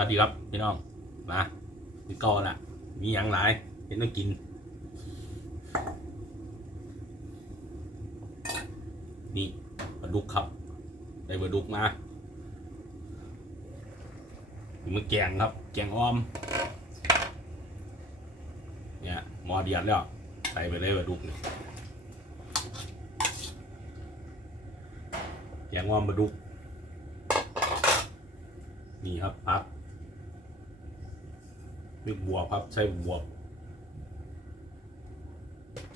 วัสดีครับพี่น้องมาพี่กอละมีอย่างหลายเห็นต้องกิน นี่ปลาดุกครับได้ปลาดุกมาถึงมาแกงครับ แกงอ้อม เนี่ยมอเดียดแล้วใส่ไปเลยปลาดุกเนี่ยแกงอ้อมปลาดุกนี่ครับพัก มีบวกครับใช่บวก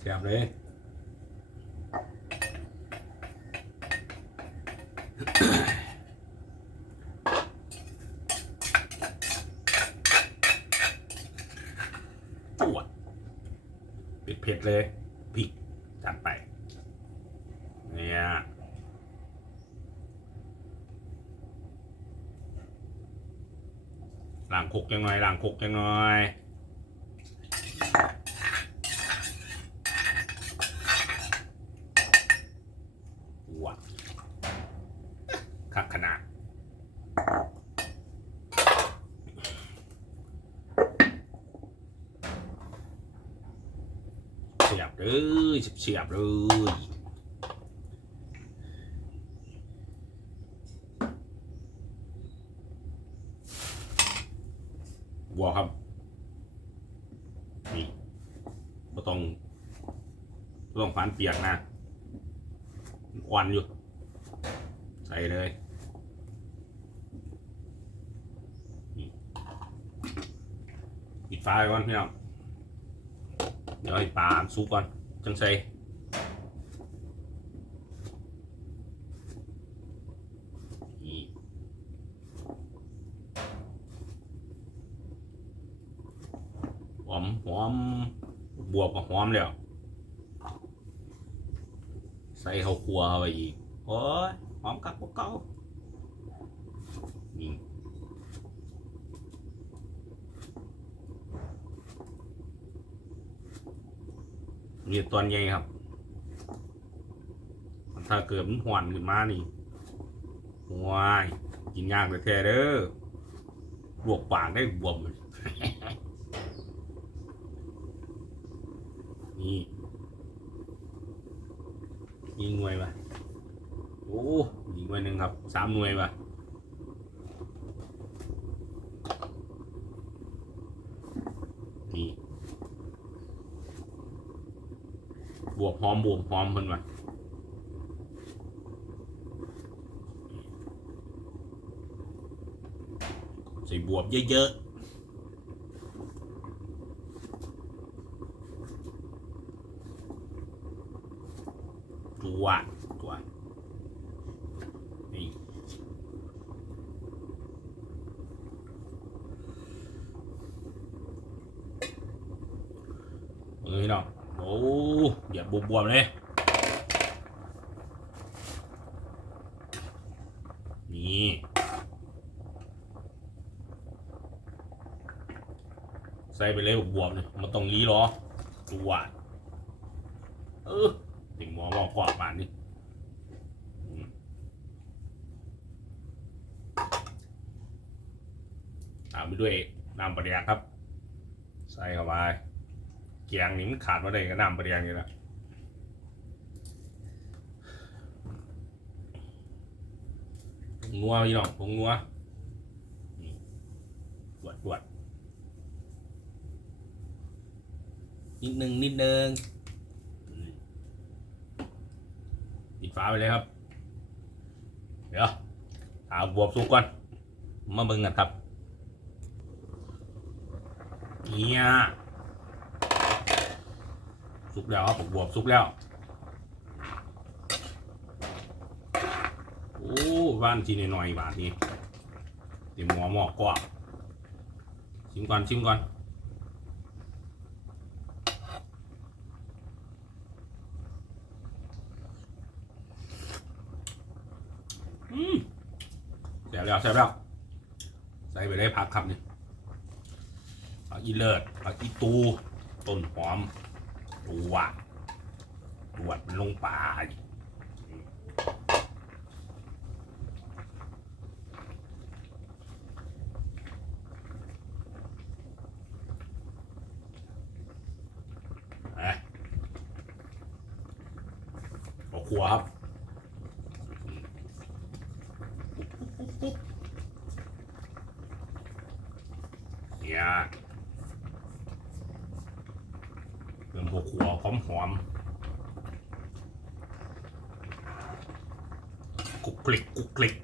แซ่บเลยปวดเผ็ดๆเลยพริกจัดไป เนี่ย ล้างคกยังหน่อยล้างคกยังหน่อยว้าคักขนาดเสียบเลยเสียบเลย วัวครับนี่ไม่ต้องต้องฝันเปียกนะควันอยู่ ใส่เลยปิดไฟก่อนพี่น้องเดี๋ยวให้ปลาสุกก่อน จังใส่ มหอมบวกกับหอมแล้ว ใส่ข้าวคั่วเข้าไปอีกโอ้ยหอมกับพวกเก่านี่นี่ตอนใหญ่ครับ ถ้าเกิดมันหวานขึ้นมานี่ว้ายกินยากเลยแท้เด้อลวกปากได้บวมเลย นี่ยิงหน่วยปะโอ้ยิงหน่วยหนึ่งครับสามหน่วยปะนี่บวบหอมบวบหอมเพิ่นวะใส่บวบเยอะๆ ตัวตัวนี่เอ้ยเนาะโอ้เดี๋ยวบวบๆเลยนี่ใส่ไปเลยบวบๆเนี่ยมันต้องรีหรอจวเออ ถึงหมอบอกกว่าบานนี่ตามไปด้วยน้ำปลาแดกครับ ใส่เข้าไปเกียงนี่มันขาดมาได้ก็น้ำปลาแดกนี่แหละงัวพี่น้องผงนัวนี่ดวดดวดนิดนึงนิดนึงปิด ฝาไปเลยครับ เดี๋ยวเอาบวบสุกก่อนมาเบิ่งกันครับเนี่ยสุกแล้วครับบวบสุกแล้วโอ้บ้านจีนหน่อยบาทนี้เดี๋ยวหมอหมอกกว่าชิมก่อนชิมก่อน แล้วใช่บแล้วใส่ไปได้พักครับนี่ผักอีเลิศผักอีตูต้นหอมตัวตรวจมันลงป่าหัวครับ เนี่ยเริ่มหัวขัวหอมหอมๆกุกกลิกกุกกลิก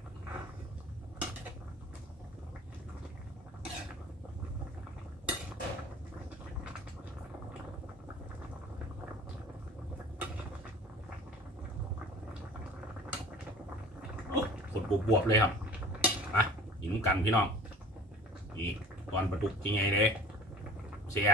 โอ้ขดบวบๆเลยครับ มาหินกันพี่น้องนี่ตอนประดุกยังไงเลยเสีย